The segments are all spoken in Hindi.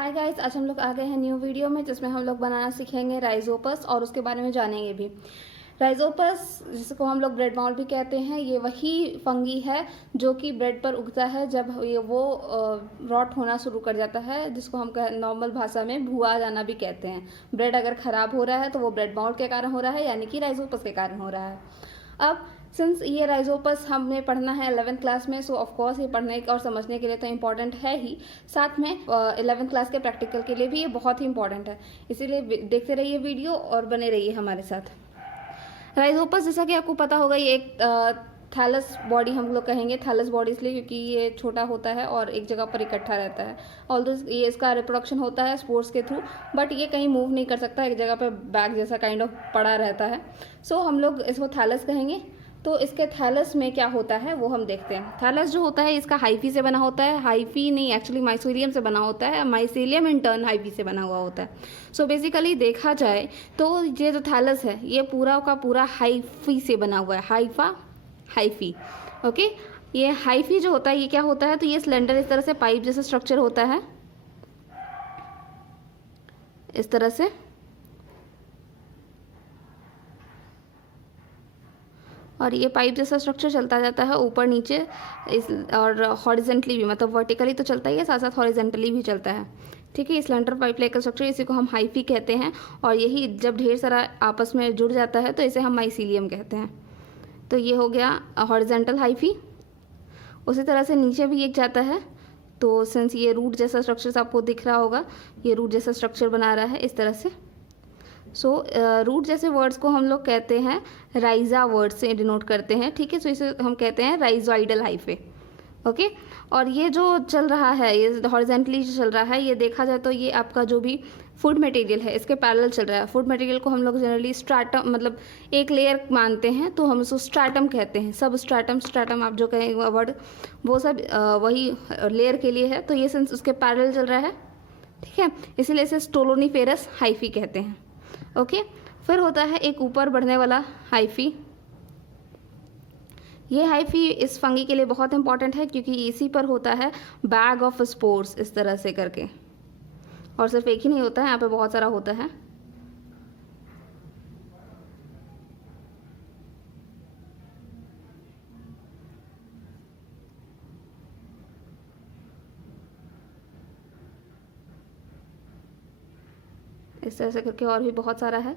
हाय गाइस, आज हम लोग आ गए हैं न्यू वीडियो में जिसमें हम लोग बनाना सीखेंगे राइजोपस और उसके बारे में जानेंगे भी। राइजोपस जिसको हम लोग ब्रेड माउल भी कहते हैं, ये वही फंगी है जो कि ब्रेड पर उगता है जब वो रॉट होना शुरू कर जाता है, जिसको हम नॉर्मल भाषा में भुआ जाना भी कहते हैं। ब्रेड अगर ख़राब हो रहा है तो वो ब्रेड माउल के कारण हो रहा है, यानी कि राइजोपस के कारण हो रहा है। अब सिंस ये राइजोपस हमें पढ़ना है 11th क्लास में, सो ऑफ कोर्स ये पढ़ने और समझने के लिए तो इम्पॉर्टेंट है ही, साथ में 11th क्लास के प्रैक्टिकल के लिए भी ये बहुत ही इम्पॉर्टेंट है। इसीलिए देखते रहिए वीडियो और बने रहिए हमारे साथ। राइजोपस जैसा कि आपको पता होगा, ये एक थैलस बॉडी हम लोग कहेंगे। थैलस बॉडी इसलिए क्योंकि ये छोटा होता है और एक जगह पर इकट्ठा रहता है। ऑल्दो ये इसका रिप्रोडक्शन होता है स्पोर्स के थ्रू, बट ये कहीं मूव नहीं कर सकता, एक जगह पे बैग जैसा काइंड ऑफ पड़ा रहता है। सो हम लोग इसको थैलस कहेंगे। तो इसके थैलस में क्या होता है वो हम देखते हैं। थैलस जो होता है इसका हाइफी से बना होता है। हाइफी नहीं, एक्चुअली माइसीलियम से बना होता है। माइसीलियम इन टर्न हाइफी से बना हुआ होता है। सो बेसिकली देखा जाए तो ये जो थैलस है ये पूरा का पूरा हाइफी से बना हुआ है। Hyphae okay. ये हाइफी जो होता है ये क्या होता है, तो ये सिलेंडर इस तरह से पाइप जैसा स्ट्रक्चर होता है, इस तरह से। और ये पाइप जैसा स्ट्रक्चर चलता जाता है ऊपर नीचे और हॉरिजेंटली भी, मतलब वर्टिकली तो चलता ही है, साथ साथ हॉरिजेंटली भी चलता है। ठीक है, ये सिलेंडर पाइप लेकर स्ट्रक्चर, इसी को हम हाइफी कहते हैं। और यही जब ढेर सारा आपस में जुड़ जाता है तो इसे हम माइसीलियम कहते हैं। तो ये हो गया हॉरिजेंटल हाइफी। उसी तरह से नीचे भी एक जाता है। तो सिंस ये रूट जैसा स्ट्रक्चर आपको दिख रहा होगा, ये रूट जैसा स्ट्रक्चर बना रहा है इस तरह से। सो रूट जैसे वर्ड्स को हम लोग कहते हैं राइजा वर्ड से डिनोट करते हैं। ठीक है, सो इसे हम कहते हैं राइजोइडल हाइफे। ओके। और ये जो चल रहा है, ये हॉरिजेंटली जो चल रहा है, ये देखा जाए तो ये आपका जो भी फूड मटेरियल है इसके पैरेलल चल रहा है। फूड मटेरियल को हम लोग जनरली स्ट्रैटम, मतलब एक लेयर मानते हैं, तो हम उसको स्ट्रैटम कहते हैं। सब स्ट्रैटम आप जो कहेंगे वर्ड, वो सब वही लेयर के लिए है। तो ये सिंस उसके पैरेलल चल रहा है, ठीक है, इसीलिए इसे स्टोलोनीफेरस हाइफी कहते हैं। ओके। फिर होता है एक ऊपर बढ़ने वाला हाइफी। ये हाइफी इस फंगी के लिए बहुत इंपॉर्टेंट है क्योंकि इसी पर होता है बैग ऑफ स्पोर्स, इस तरह से करके। और सिर्फ एक ही नहीं होता है, यहाँ पे बहुत सारा होता है। इस तरह से करके और भी बहुत सारा है।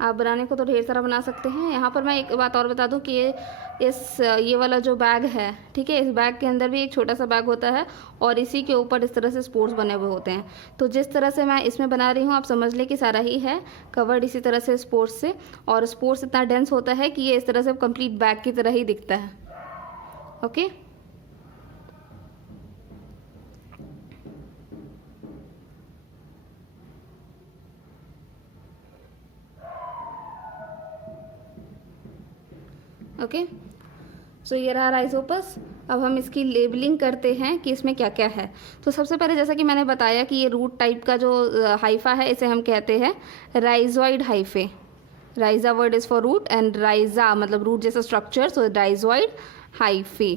आप बनाने को तो ढेर सारा बना सकते हैं। यहाँ पर मैं एक बात और बता दूँ कि ये वाला जो बैग है, ठीक है, इस बैग के अंदर भी एक छोटा सा बैग होता है और इसी के ऊपर इस तरह से स्पोर्स बने हुए होते हैं। तो जिस तरह से मैं इसमें बना रही हूँ, आप समझ लें कि सारा ही है कवर्ड इसी तरह से स्पोर्स से। और स्पोर्स इतना डेंस होता है कि ये इस तरह से कंप्लीट बैग की तरह ही दिखता है। ओके। ओके, सो ये रहा राइजोपस। अब हम इसकी लेबलिंग करते हैं कि इसमें क्या क्या है। तो सबसे पहले जैसा कि मैंने बताया कि ये रूट टाइप का जो हाइफा है इसे हम कहते हैं rhizoid hyphae. Rhiza word is for root and rhiza मतलब रूट जैसा structure, so rhizoid hyphae.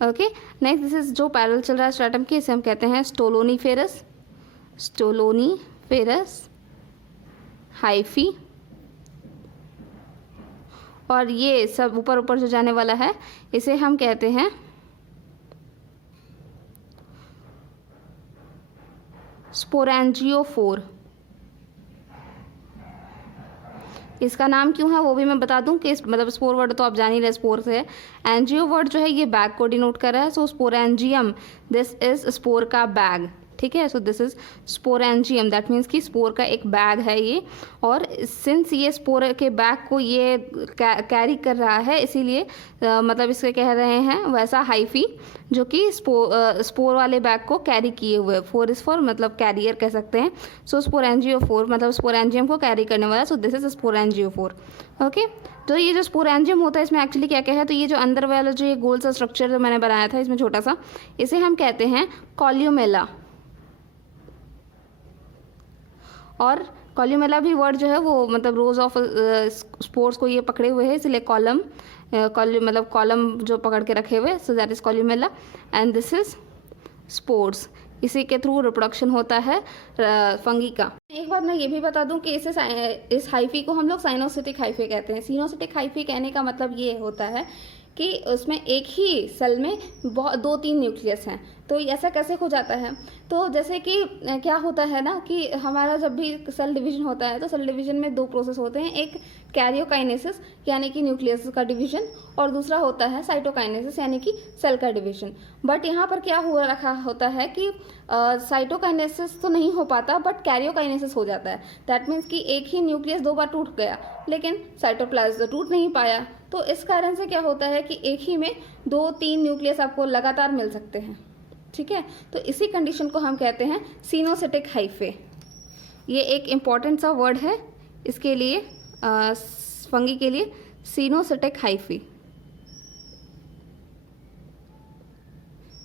Okay. Next this is जो पैरेलल चल रहा है स्ट्रैटम की, इसे हम कहते हैं स्टोलोनीफेरस हाइफी। और ये सब ऊपर ऊपर जो जाने वाला है इसे हम कहते हैं स्पोरेंजियोफोर। इसका नाम क्यों है वो भी मैं बता दूं कि मतलब स्पोर वर्ड तो आप जान ही रहे, स्पोर से है। एंजियो वर्ड जो है ये बैग को डिनोट कर रहा है। सो स्पोरेंजियम, दिस इज स्पोर का बैग। ठीक है, so this is sporangium, that means कि स्पोर का एक बैग है ये। और सिंस ये स्पोर के बैग को ये कैरी कर रहा है, इसीलिए मतलब इसके कह रहे हैं वैसा हाइफी जो कि स्पोर वाले बैग को कैरी किए हुए। फोर इज फॉर मतलब कैरियर कह सकते हैं। सो स्पोरेंजियोफोर मतलब स्पोरेंजियम को कैरी करने वाला। So this is sporangiophore. Okay. तो ये जो स्पोरेंजियम होता है इसमें एक्चुअली क्या क्या है, तो ये जो अंदर वाला जो ये गोल सा स्ट्रक्चर जो मैंने बनाया था इसमें छोटा सा, इसे हम कहते हैं कॉल्यूमेला। और कॉल्यूमेला भी वर्ड जो है वो मतलब रोज ऑफ स्पोर्स को ये पकड़े हुए हैं, इसलिए कॉलम मतलब कॉलम जो पकड़ के रखे हुए, so that is columella. And this is spores, इसी के थ्रू रिप्रोडक्शन होता है फंगी का। एक बात मैं ये भी बता दूं कि इस हाइफी को हम लोग साइनोसिटिक हाइफी कहते हैं। साइनोसिटिक हाइफी कहने का मतलब ये होता है कि उसमें एक ही सेल में 2-3 न्यूक्लियस हैं। तो ऐसा कैसे हो जाता है? तो जैसे कि क्या होता है ना कि हमारा जब भी सेल डिवीजन होता है तो सेल डिवीजन में 2 प्रोसेस होते हैं, एक कैरियोकाइनेसिस यानी कि न्यूक्लियस का डिवीजन, और दूसरा होता है साइटोकाइनेसिस यानी कि सेल का डिवीजन। बट यहाँ पर क्या हो रखा होता है कि साइटोकाइनेसिस तो नहीं हो पाता बट कैरियोकाइनेसिस हो जाता है। दैट मीन्स कि एक ही न्यूक्लियस 2 बार टूट गया लेकिन साइटोप्लाज्म टूट नहीं पाया। तो इस कारण से क्या होता है कि एक ही में 2-3 न्यूक्लियस आपको लगातार मिल सकते हैं। ठीक है, तो इसी कंडीशन को हम कहते हैं सिनोसिटिक हाइफे। ये एक इम्पॉर्टेंट सा वर्ड है इसके लिए, फंगी के लिए, coenocytic hyphae.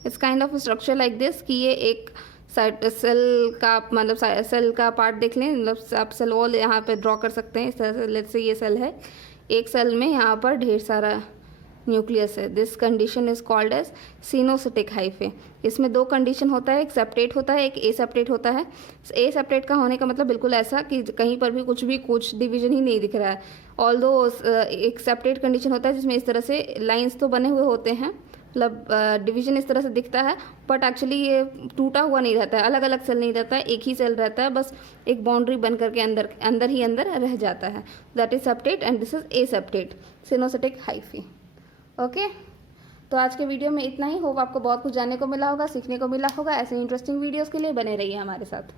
It's kind of structure like this कि ये एक सेल का मतलब सेल का पार्ट देख लें, मतलब आप सेल वॉल यहाँ पे ड्रॉ कर सकते हैं इस तरह से। लेट्स से ये सेल है, एक सेल में यहाँ पर ढेर सारा न्यूक्लियस है। This condition is called as coenocytic hyphae. इसमें 2 कंडीशन होता है, एक सेपरेट होता है, एक ए सेपरेट होता है। ए सेपरेट का होने का मतलब बिल्कुल ऐसा कि कहीं पर भी कुछ डिवीजन ही नहीं दिख रहा है। ऑल्दो एक सेपरेट कंडीशन होता है जिसमें इस तरह से लाइंस तो बने हुए होते हैं, मतलब डिवीजन इस तरह से दिखता है, बट एक्चुअली ये टूटा हुआ नहीं रहता है, अलग अलग सेल नहीं रहता है, एक ही सेल रहता है, बस एक बाउंड्री बन करके अंदर ही अंदर रह जाता है। That is separate and this is a separate coenocytic hyphae. Okay, तो आज के वीडियो में इतना ही। होप आपको बहुत कुछ जानने को मिला होगा, सीखने को मिला होगा। ऐसे इंटरेस्टिंग वीडियोस के लिए बने रहिए हमारे साथ।